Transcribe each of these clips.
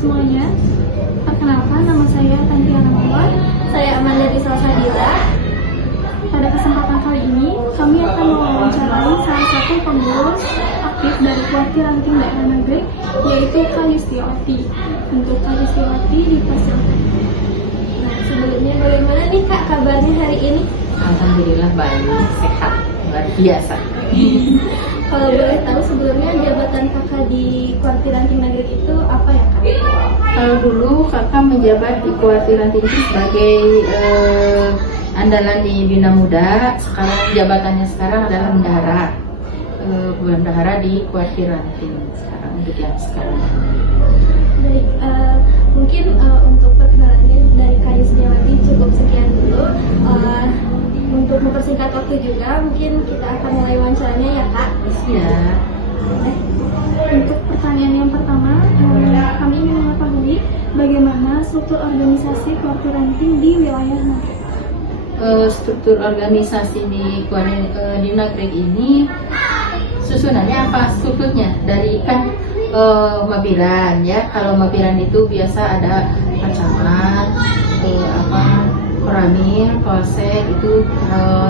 semuanya. Perkenalkan, nama saya Tantiana Mawar. Saya Amanda Salsabila. Pada kesempatan kali ini, kami akan mewawancarai salah satu pengurus aktif dari Kuarti Ranting Daerah Nagreg, yaitu Kak Yustiawati. Untuk Kak Yustiawati dipersilakan. Nah, sebelumnya bagaimana nih Kak kabarnya hari ini? Alhamdulillah baik, sehat, luar biasa. Kalau boleh tahu sebelumnya jabatan Kakak di Kuarti Ranting Nagreg itu apa ya Kak? Kalau dulu kakak menjabat di Kuarti Ranting sebagai andalan di Bina Muda. Sekarang jabatannya sekarang adalah bendahara di Kuarti Ranting sekarang untuk yang sekarang. Baik, mungkin untuk perkenalannya dari Kak Yustiawati cukup sekian dulu. Untuk mempersingkat waktu juga, mungkin kita akan mulai wawancaranya ya Kak. Ya. Untuk pertanyaan yang pertama, kami ingin mengetahui bagaimana struktur organisasi Kuarti Ranting di wilayah Nagreg. Struktur organisasi di Nagreg ini susunannya apa strukturnya dari kan mabiran ya. Kalau mabiran itu biasa ada camat, koramil, polsek itu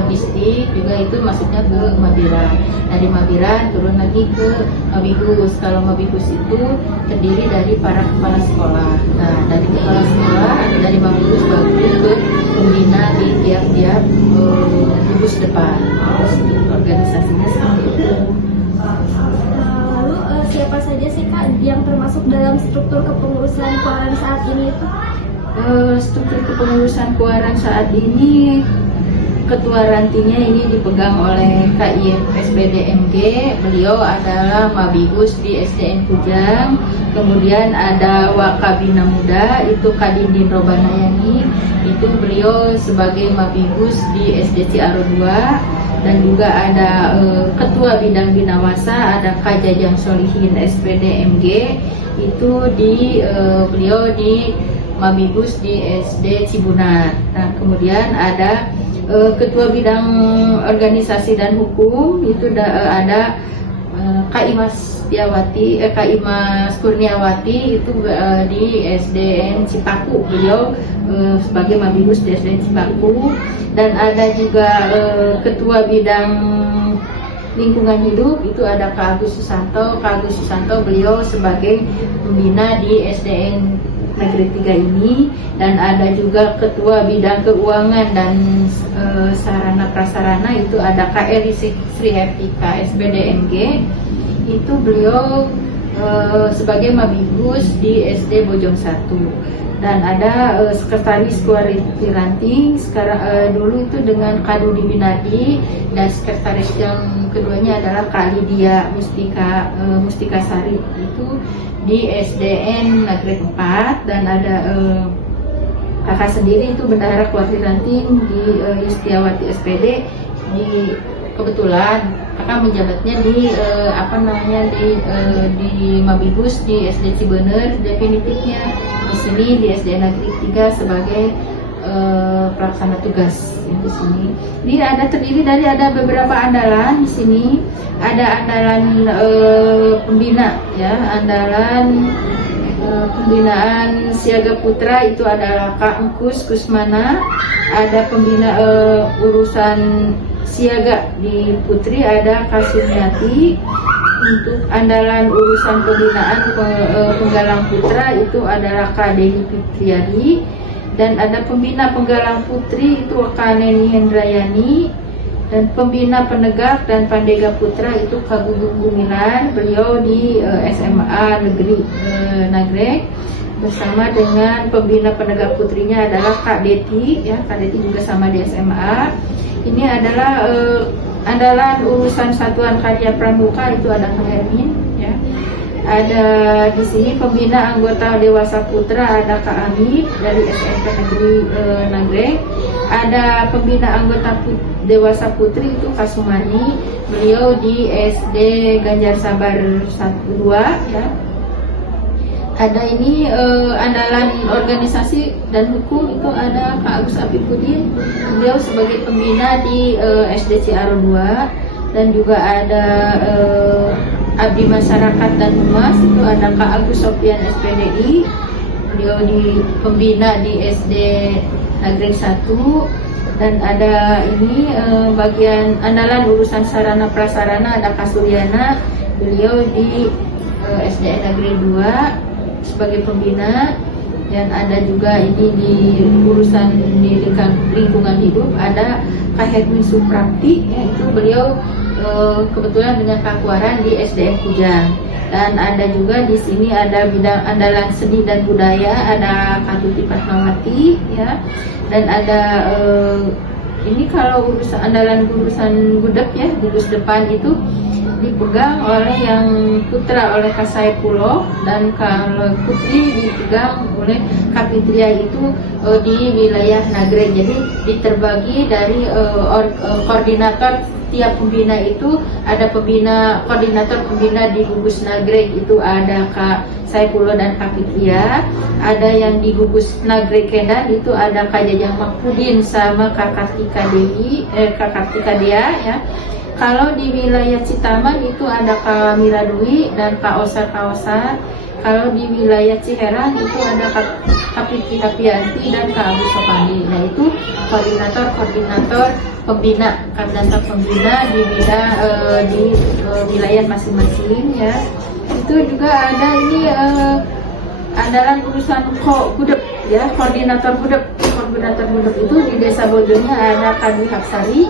distrik juga itu masuknya ke mabiran. Dari mabiran turun lagi ke mabibus. Kalau mabibus itu terdiri dari para kepala sekolah. Nah, dari kepala sekolah dari mabibus baru ke pembina di tiap-tiap bibus depan. Terus organisasinya seperti itu. Lalu siapa saja sih Kak yang termasuk dalam struktur kepengurusan Kuaran saat ini itu? Struktur kepengurusan Kuaran saat ini, ketua rantingnya ini dipegang oleh KIM SPDMG. Beliau adalah Mabibus di SDN Kujang. Kemudian ada Wakabina Muda, itu Kadindin Robanayani, itu beliau sebagai Mabibus di SD Ciaro 2. Dan juga ada ketua bidang binawasa, ada Kak Jajang Solihin SPDMG, itu beliau di Mabibus di SD Cibunat. Nah, kemudian ada ketua bidang organisasi dan hukum, itu ada Kak Imas Kurniawati, itu di SDN Cipaku. Beliau sebagai Mabibus di SDN Cipaku. Dan ada juga ketua bidang lingkungan hidup, itu ada Kak Agus Susanto. Kak Agus Susanto beliau sebagai pembina di SDN Negeri 3 ini. Dan ada juga ketua bidang keuangan dan sarana prasarana, itu ada Kak Eli Sri Heptika SPDMG, itu beliau sebagai Mabibus di SD Bojong 1. Dan ada sekretaris Kuarti Ranting sekarang dulu itu dengan Kadu Diminadi, dan sekretaris yang keduanya adalah Kak Lydia Mustika Sari, itu di SDN Nagreg 4. Dan ada kakak sendiri itu bendahara Kuarti Ranting di Yustiawati SPD. Kebetulan kakak menjabatnya di di Mabibus di SD Cibener definitifnya. Di sini di SDN Negeri 3 sebagai pelaksana tugas di sini. Dia terdiri dari beberapa andalan di sini. Ada andalan pembina ya, andalan pembinaan Siaga Putra, itu adalah Kak Engkus Kusmana. Ada pembina urusan siaga di Putri, ada Kak Sumiati. Untuk andalan urusan pembinaan penggalang putra, itu adalah Kak Deni Fitriadi. Dan ada pembina penggalang putri, itu Kak Neni Hendrayani. Dan pembina penegak dan pandega putra, itu Kak Gugum Gumilar, beliau di SMA Negeri Nagreg. Bersama dengan pembina penegak putrinya adalah Kak Deti ya, Kak Deti juga sama di SMA. Ini adalah andalan urusan satuan karya pramuka, itu ada Kak Hermin ya. Ada di sini pembina anggota dewasa putra, ada Kak Ami dari SMK Negeri Nagreg. Ada pembina anggota dewasa putri, itu Kak Sumani, beliau di SD Ganjar Sabar 1-2 ya. Ada ini andalan organisasi dan hukum, itu ada Kak Agus Apipudin, beliau sebagai pembina di SD Ciaro 2. Dan juga ada Abdi Masyarakat dan Humas itu ada Kak Agus Sofian SPDI, beliau di pembina di SD Nagreg 1. Dan ada ini bagian andalan urusan sarana prasarana ada Kak Suryana, beliau di SDN Nagreg 2 sebagai pembina. Dan ada juga ini di urusan di lingkungan hidup ada Kak Hermin Suprapti, yaitu beliau kebetulan dengan kakuaran di SDN Kujang. Dan ada juga di sini ada bidang andalan seni dan budaya ada Kak Tuti Fatmawati ya. Dan ada ini kalau urusan gudeg ya, gugus depan itu dipegang oleh yang putra oleh Kak Saipullah, dan kalau putri dipegang oleh Kak Fitria itu di wilayah Nagreg. Jadi diterbagi dari koordinator tiap pembina itu ada koordinator pembina di gugus Nagreg itu ada Kak Saipullah dan Kak Fitria. Ada yang di gugus Nagreg Kedan itu ada Kak Jajang Mahfudin sama Kak Kartika Dea ya. Kalau di wilayah Citaman itu ada Kak Mira Dwi dan Kak Osar. Kalau di wilayah Ciherang itu ada Kak Piti Hapianti dan Kak Abu Sopandi. Nah itu koordinator pembina, koordinator pembina di bidang di wilayah masing-masing ya. Itu juga ada ini andalan urusan gudeg ya, koordinator gudeg itu di Desa Bojonya ada Kak Dwi Hapsari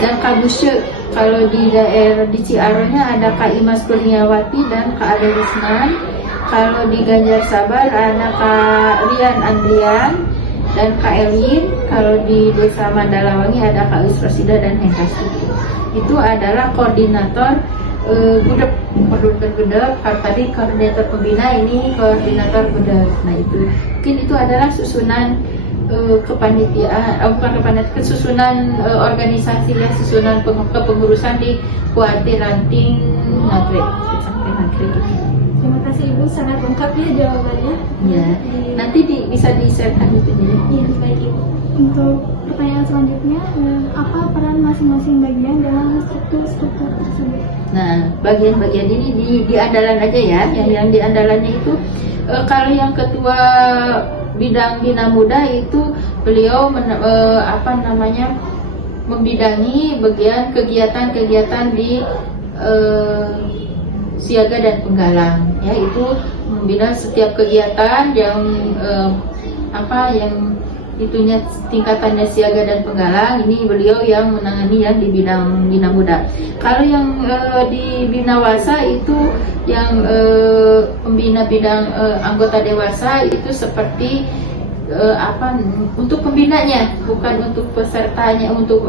dan Kak Busye. Kalau di daerah di Ciaronya ada Kak Imas Kurniawati dan Kak Ade Rusman. Kalau di Ganjar Sabar ada Kak Rian Andrian dan Kak Elin. Kalau di Desa Mandalawangi ada Kak Wisrosida dan Hengkasi. Itu adalah koordinator gudeg. Kalau tadi koordinator pembina, ini koordinator gudeg. Nah itu mungkin itu adalah susunan kepanitiaan, susunan organisasi ya, susunan kepengurusan di Kuarti Ranting Nagreg sampai Nagreg. Terima kasih Ibu, sangat lengkap ya jawabannya. Ya, nanti bisa di-share-kan itu ya. Iya, baik Ibu. Untuk pertanyaan selanjutnya, apa peran masing-masing bagian dalam struktur tersebut? Nah, bagian-bagian ini di andalan aja ya. Yang di andalannya itu kalau yang ketua bidang Bina Muda itu beliau membidangi bagian kegiatan-kegiatan di siaga dan penggalang ya, itu membina setiap kegiatan yang yang itunya tingkatannya siaga dan penggalang, ini beliau yang menangani yang di bidang Bina Muda. Kalau yang di Bina Wasa itu yang pembina bidang anggota dewasa itu seperti untuk pembinanya, bukan untuk pesertanya, untuk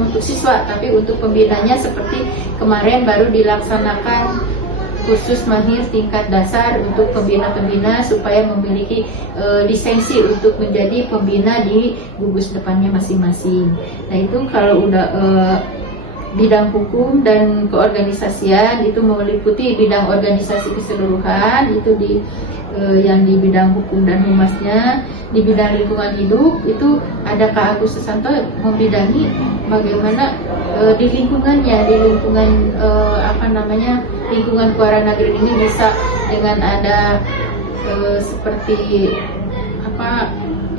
untuk siswa, tapi untuk pembinanya seperti kemarin baru dilaksanakan khusus mahir tingkat dasar untuk pembina-pembina supaya memiliki lisensi untuk menjadi pembina di gugus depannya masing-masing. Nah itu kalau udah bidang hukum dan keorganisasian itu meliputi bidang organisasi keseluruhan itu yang di bidang hukum dan humasnya. Di bidang lingkungan hidup itu ada Kak Agus Susanto membidangi bagaimana di lingkungannya, di lingkungan lingkungan Kuara Nagreg ini bisa dengan ada seperti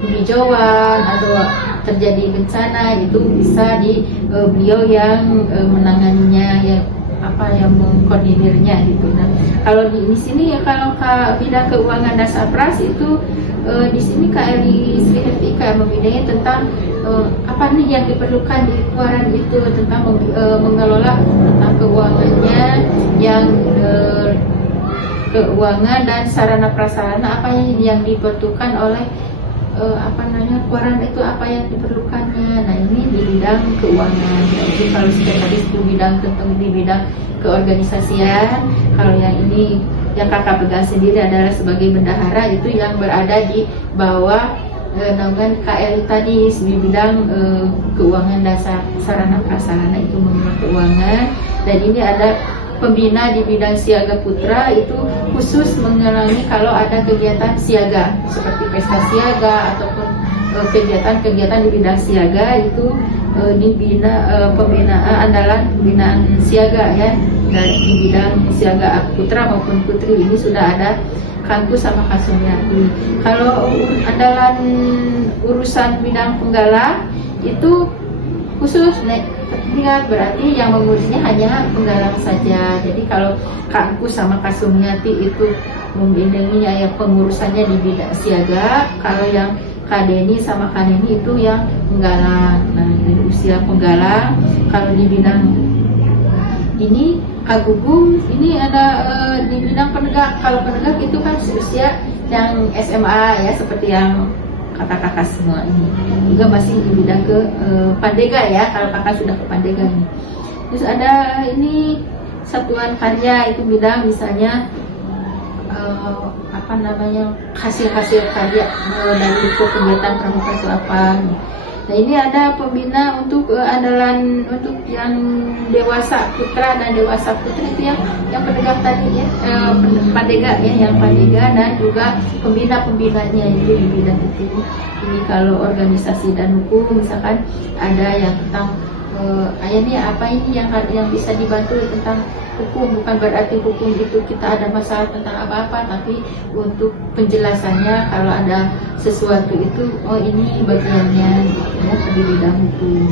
hijauan atau terjadi bencana itu bisa di beliau yang menanganinya, yang mengkoordinirnya gitu. Nah, kalau di sini ya, kalau bidang keuangan dan sapras itu di sini Kak Eli Sri Hertika membidangi tentang apa nih yang diperlukan di Kuaran itu, tentang mengelola tentang keuangannya, yang keuangan dan sarana prasarana apa yang dibutuhkan oleh Kuaran itu, apa yang diperlukannya. Nah ini di bidang keuangan. Jadi kalau tadi itu bidang tentang di bidang keorganisasian. Kalau yang ini yang kakak pegang sendiri adalah sebagai bendahara, itu yang berada di bawah naungan KL tadi di bidang keuangan dasar sarana prasarana itu mengenai keuangan. Dan ini ada pembina di bidang siaga putra, itu khusus mengalami kalau ada kegiatan siaga seperti pesta siaga ataupun kegiatan-kegiatan di bidang siaga itu dibina pembinaan andalan pembinaan siaga ya. dari di bidang siaga putra maupun putri ini sudah ada Kangku sama Kak Sumiati. Kalau andalan urusan bidang penggalang itu khusus tingkat, berarti yang mengurusnya hanya penggalang saja. Jadi kalau Kangku sama Kak Sumiati itu membimbinginya ya pengurusannya di bidang siaga, kalau yang Kak Deni sama Kak Neni itu yang penggalang. Nah, dari usia penggalang. Kalau di bidang ini Kak Gugum ini ada di bidang penegak. Kalau penegak itu kan usia yang SMA ya, seperti yang kata kakak semua ini. Juga masih di bidang ke Pandega ya, kalau kakak sudah ke Pandega nih. Terus ada ini satuan karya, itu bidang misalnya apa namanya, hasil-hasil karya dari kegiatan pramuka itu apa. Nah ini ada pembina untuk andalan untuk yang dewasa putra dan dewasa putri, itu yang penegak tadi ya, Pandega ya, yang Pandega, dan juga pembinanya itu di bidang itu. Ini kalau organisasi dan hukum misalkan ada yang tentang ini apa ini yang bisa dibantu tentang hukum, bukan berarti hukum itu kita ada masalah tentang apa-apa, tapi untuk penjelasannya kalau ada sesuatu itu, oh ini bagiannya ya, di bidang hukum.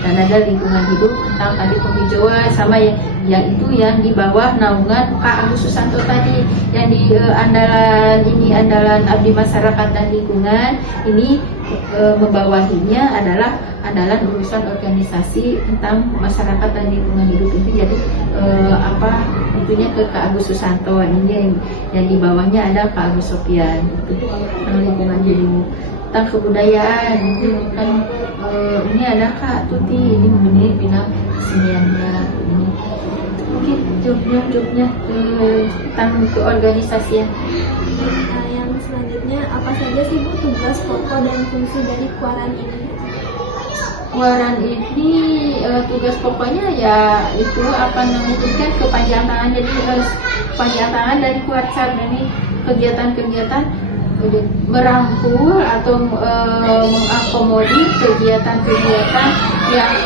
Dan ada lingkungan hidup tentang tadi penghijauan, sama yang itu yang di bawah naungan Kak Agus Susanto tadi, yang di andalan abdi masyarakat dan lingkungan ini membawahinya adalah andalan urusan organisasi tentang masyarakat dan lingkungan hidup itu. Jadi tentunya ke Kak Agus Susanto, ini yang di bawahnya ada Kak Agus Sofian itu lingkungan hidup. Tentang kebudayaan ini kan ini ada Kak Tuti, ini bidang keseniannya ini. Mungkin jobnya tentang keorganisasian. Yang selanjutnya, apa saja sih Bu tugas pokok dan fungsi dari Kuaran ini? Kuaran ini tugas pokoknya ya itu apa namanya kan kepanjang tangan, jadi kepanjang tangan dari Kuarcap ini kegiatan-kegiatan merangkul atau mengakomodir kegiatan-kegiatan yang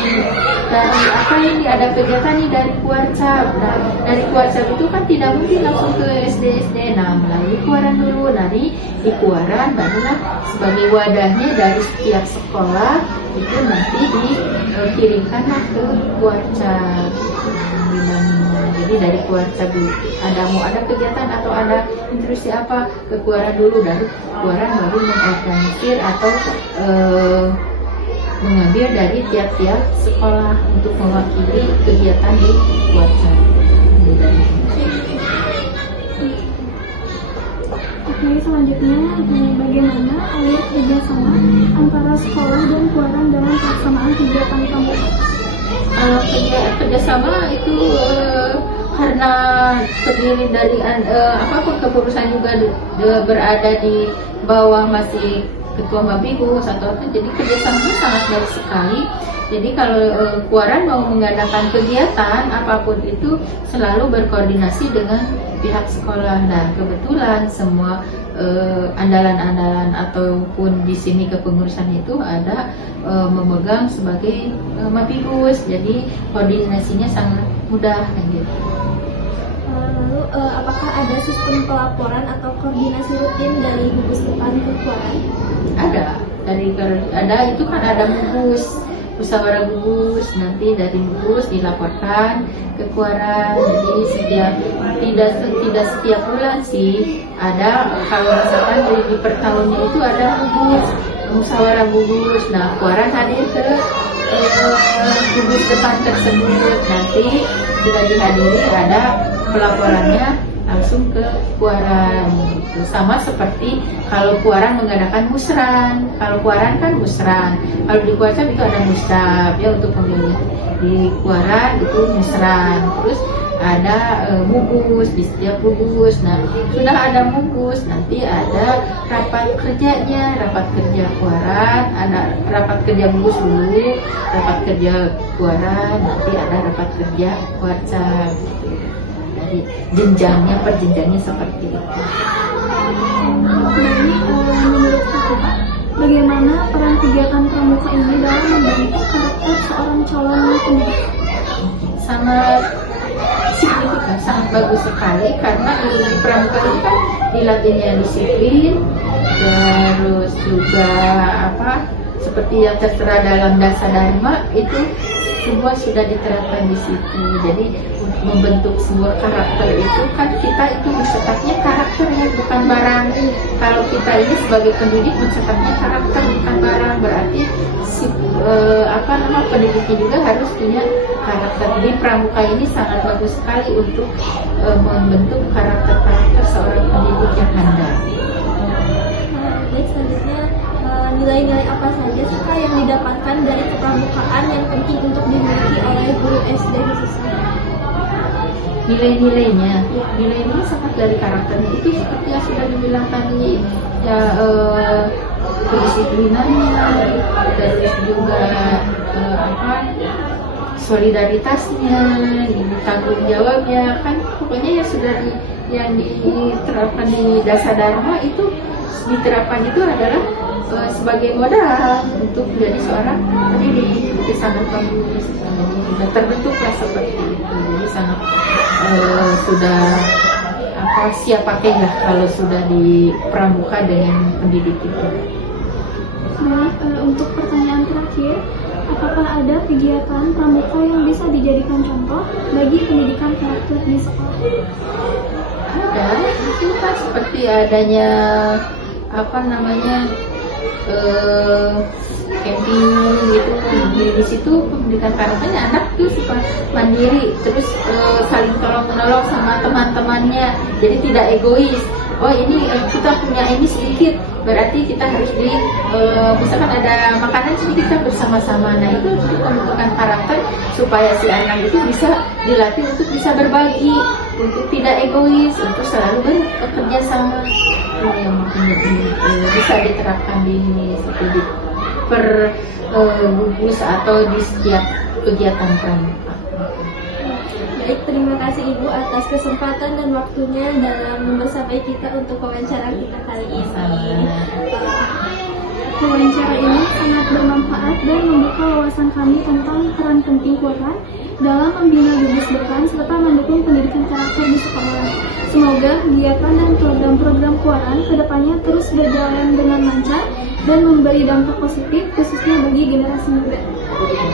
dari apa ini, ada kegiatan nih dari Kuarcap. Nah, dari Kuarcap itu kan tidak mungkin langsung ke SD. Nah, melalui Kuaran dulu. Nah, di Kuaran barulah sebagai wadahnya dari setiap sekolah itu nanti dikirimkanlah ke Kuarcap. Jadi dari Kuarcap dulu ada kegiatan atau ada instruksi apa ke Kuaran dulu, dari Kuaran baru mengorganisir atau mengambil dari tiap-tiap sekolah untuk mewakili kegiatan di Kuarcap. Oke, selanjutnya bagaimana alur kerjasama antara sekolah dan Kuaran dalam pelaksanaan kegiatan pramuka? Kerjasama itu karena terdiri dari apapun kepengurusan juga berada di bawah masih ketua Mabibus atau apa, jadi kerjasamanya sangat baik sekali. Jadi kalau Kuaran mau mengadakan kegiatan apapun itu selalu berkoordinasi dengan pihak sekolah. Nah kebetulan semua andalan-andalan ataupun di sini kepengurusan itu ada memegang sebagai Mabibus, jadi koordinasinya sangat mudah gitu. Lalu apakah ada sistem pelaporan atau koordinasi rutin dari gugus depan ke Kuaran? Ada itu kan ada gugus musyawarah gugus, nanti dari gugus dilaporkan ke Kuaran. Jadi tidak setiap bulan sih ada, kalau misalkan di per tahunnya itu ada gugus musyawarah gugus. Nah Kuaran hadir ke gugus depan tersebut, nanti sudah dihadiri, ada pelaporannya langsung ke Kuaran gitu. Sama seperti kalau Kuaran mengadakan musran, kalau Kuaran kan musran, kalau di Kuarcap itu ada mustab ya untuk pemilih. Di Kuaran itu musran, terus ada mugus di setiap gugus. Nah sudah ada mugus, nanti ada rapat kerjanya, rapat kerja Kuaran, ada rapat kerja mugus dulu, rapat kerja Kuaran, nanti ada rapat kerja Kuarcap gitu. Jadi jenjangnya perjenjangnya seperti itu. Jadi menurut Kakak, bagaimana peran kegiatan pramuka ini dalam membentuk karakter seorang calon pendidik? Sangat sangat bagus sekali karena ilmu di pramuka ini kan dilatihnya disiplin, terus juga seperti yang tertera dalam Dasa Dharma itu semua sudah diterapkan di situ. Jadi membentuk sebuah karakter itu kan kita itu mencetaknya karakter ya, bukan barang. Kalau kita ini sebagai pendidik mencetaknya karakter bukan barang, berarti pendidiknya juga harus punya karakter. Di pramuka ini sangat bagus sekali untuk membentuk karakter seorang pendidik yang handal. Baik, selanjutnya nilai-nilai apa saja sih Kak yang didapatkan dari kepramukaan yang penting untuk dimiliki oleh guru SD khususnya? Nilai-nilainya sangat dari karakternya itu seperti yang sudah dibilang tadi ya, kedisiplinannya, terus juga solidaritasnya, tanggung jawabnya, kan pokoknya ya sudah yang diterapkan di Dasa Dharma itu diterapkan itu adalah sebagai modal untuk menjadi seorang pendidik. Itu sangat bagus, sudah terbentuklah seperti itu. Jadi sangat sudah siap pakai lah kalau sudah di pramuka dengan pendidik itu. Nah, untuk pertanyaan terakhir, apakah ada kegiatan pramuka yang bisa dijadikan contoh bagi pendidikan karakter di sekolah? Ada, itu kan seperti adanya camping gitu. Di situ pendidikan karakternya anak tuh suka mandiri, terus saling tolong menolong sama teman-temannya, jadi tidak egois. Oh ini kita punya ini sedikit, berarti kita harus misalkan ada makanan sedikit kita bersama-sama. Nah itu pembentukan karakter supaya si anak itu bisa dilatih untuk bisa berbagi, untuk tidak egois, untuk selalu bekerja sama. Yang bisa diterapkan di per gugus atau di setiap kegiatan pramuka. Baik, terima kasih Ibu atas kesempatan dan waktunya dalam membersamai kita untuk wawancara kita kali ini. Wawancara ini sangat bermanfaat dan membuka wawasan kami tentang peran penting Quran dalam membina gugus depan serta mendukung pendidikan karakter di sekolah. Semoga kegiatan dan program-program Quran kedepannya terus berjalan dengan lancar dan memberi dampak positif khususnya bagi generasi muda.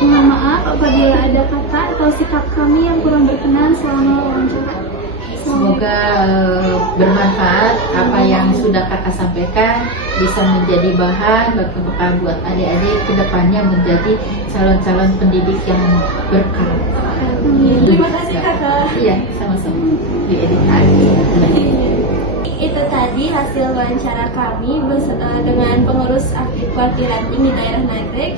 Mohon maaf apabila ada kata atau sikap kami yang kurang berkenan selama wawancara. Semoga bermanfaat apa yang sudah kakak sampaikan, bisa menjadi bahan bekal buat adik-adik kedepannya menjadi calon-calon pendidik yang berkah. Terima kasih kakak. Iya, sama-sama. Diedukasi. Itu tadi hasil wawancara kami dengan pengurus aktif Wati Ranting di daerah Nagrek.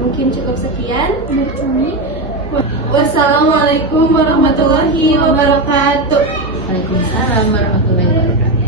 Mungkin cukup sekian dari kami. Wassalamualaikum warahmatullahi wabarakatuh. Waalaikumsalam warahmatullahi wabarakatuh.